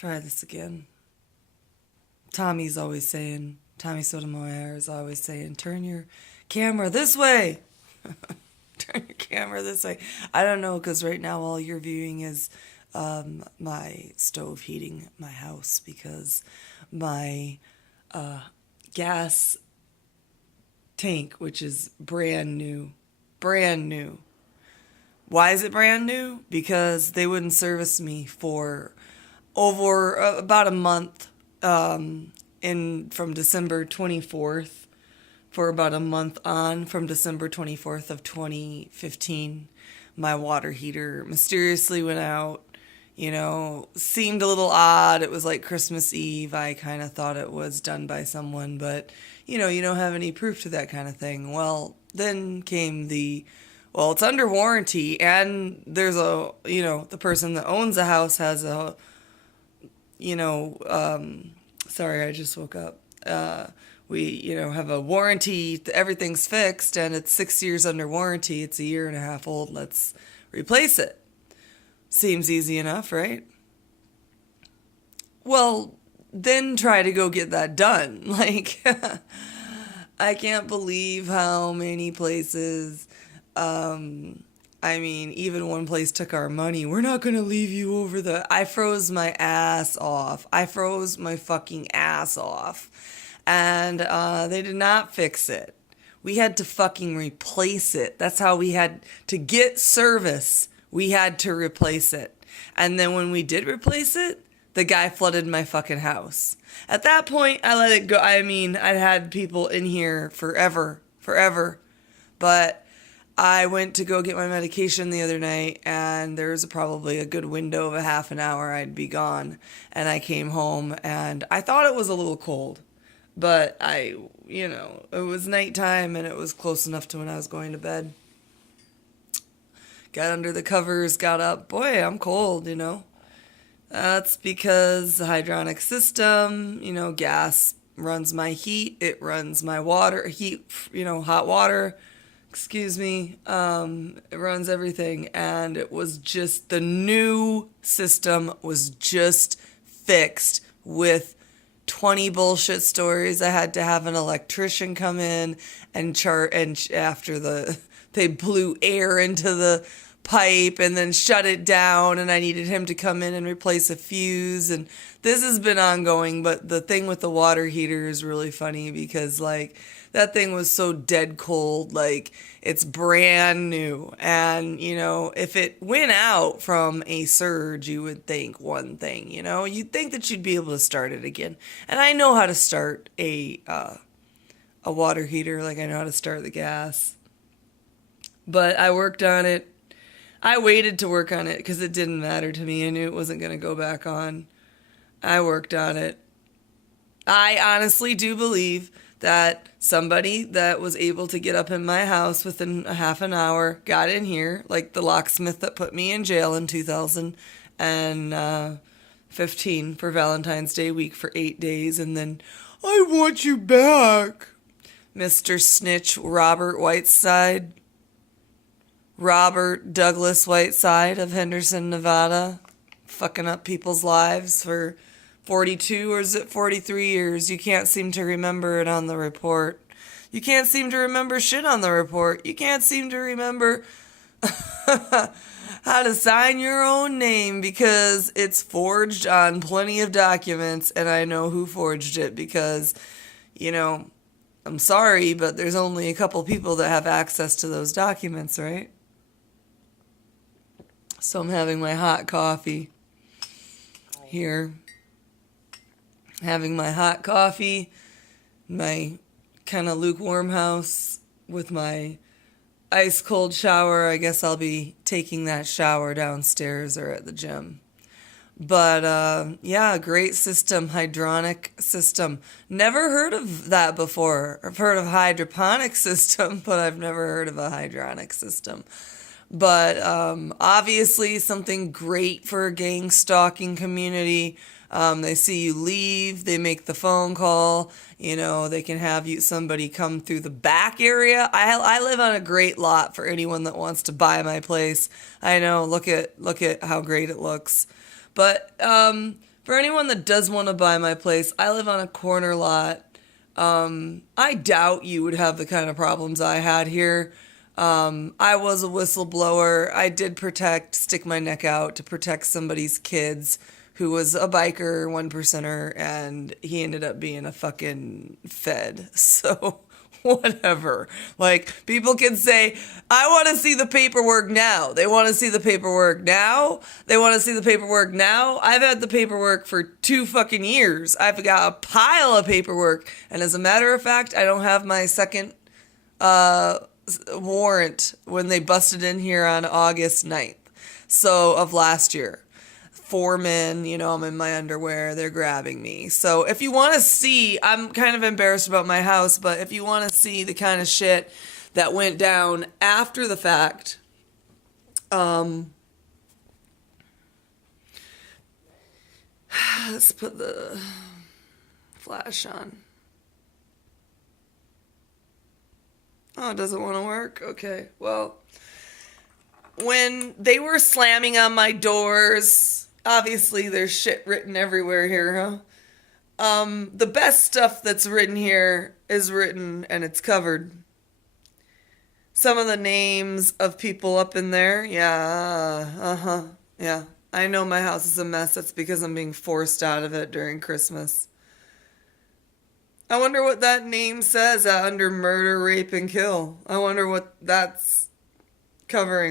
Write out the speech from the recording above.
Try this again. Tommy Sotomayor is always saying, turn your camera this way. Turn your camera this way. I don't know, because right now all you're viewing is my stove heating my house because my gas tank, which is brand new. Why is it brand new? Because they wouldn't service me for over about a month, in from December 24th, for about a month on, from December 24th of 2015. My water heater mysteriously went out. Seemed a little odd. It was like Christmas Eve. I kind of thought it was done by someone, but you don't have any proof to that kind of thing. Well, then came well, it's under warranty, and there's the person that owns the house has sorry, I just woke up. We have a warranty. Everything's fixed, and it's 6 years under warranty. It's a year and a half old. Let's replace it. Seems easy enough, right? Well, then try to go get that done. Like, I can't believe how many places, even one place took our money. We're not going to leave you over I froze my ass off. I froze my fucking ass off. And they did not fix it. We had to fucking replace it. That's how we had to get service. We had to replace it. And then when we did replace it, the guy flooded my fucking house. At that point, I let it go. I'd had people in here forever. But I went to go get my medication the other night, and there was probably a good window of a half an hour I'd be gone. And I came home, and I thought it was a little cold. But it was nighttime, and it was close enough to when I was going to bed. Got under the covers, got up. Boy, I'm cold, That's because the hydronic system, gas runs my heat. It runs my hot water. Excuse me. It runs everything. And it was just, the new system was just fixed with 20 bullshit stories. I had to have an electrician come in and after they blew air into the pipe and then shut it down, and I needed him to come in and replace a fuse, and this has been ongoing. But the thing with the water heater is really funny because that thing was so dead cold, it's brand new. And if it went out from a surge, you would think one thing, you'd think that you'd be able to start it again. And I know how to start a water heater, like I know how to start the gas. But I worked on it. I waited to work on it because it didn't matter to me. I knew it wasn't going to go back on. I worked on it. I honestly do believe that somebody that was able to get up in my house within a half an hour got in here, like the locksmith that put me in jail in 2015 for Valentine's Day week for 8 days, and then, I want you back. Mr. Snitch Robert Douglas Whiteside of Henderson, Nevada, fucking up people's lives for 42 or is it 43 years? You can't seem to remember it on the report. You can't seem to remember shit on the report. You can't seem to remember how to sign your own name because it's forged on plenty of documents, and I know who forged it because, I'm sorry, but there's only a couple people that have access to those documents, right? So I'm having my hot coffee here. Having my hot coffee, my kind of lukewarm house with my ice cold shower. I guess I'll be taking that shower downstairs or at the gym. But yeah, great system, hydronic system. Never heard of that before. I've heard of hydroponic system, but I've never heard of a hydronic system. But obviously something great for a gang stalking community. They see you leave, they make the phone call, they can have somebody come through the back area. I live on a great lot for anyone that wants to buy my place. I know, look at how great it looks. But For anyone that does want to buy my place, I live on a corner lot. I doubt you would have the kind of problems I had here. I was a whistleblower. I did stick my neck out to protect somebody's kids who was a biker, one percenter, and he ended up being a fucking fed. So, whatever. Like, people can say, I want to see the paperwork now. They want to see the paperwork now. They want to see the paperwork now. I've had the paperwork for 2 fucking years. I've got a pile of paperwork. And as a matter of fact, I don't have my second warrant when they busted in here on August 9th. So, of last year. 4 men, I'm in my underwear, they're grabbing me. So if you want to see, I'm kind of embarrassed about my house, but if you want to see the kind of shit that went down after the fact, let's put the flash on. Oh, it doesn't want to work? Okay, well, when they were slamming on my doors, obviously there's shit written everywhere here, huh? The best stuff that's written here is written and it's covered. Some of the names of people up in there, yeah, yeah. I know my house is a mess. That's because I'm being forced out of it during Christmas. I wonder what that name says under murder, rape, and kill. I wonder what that's covering.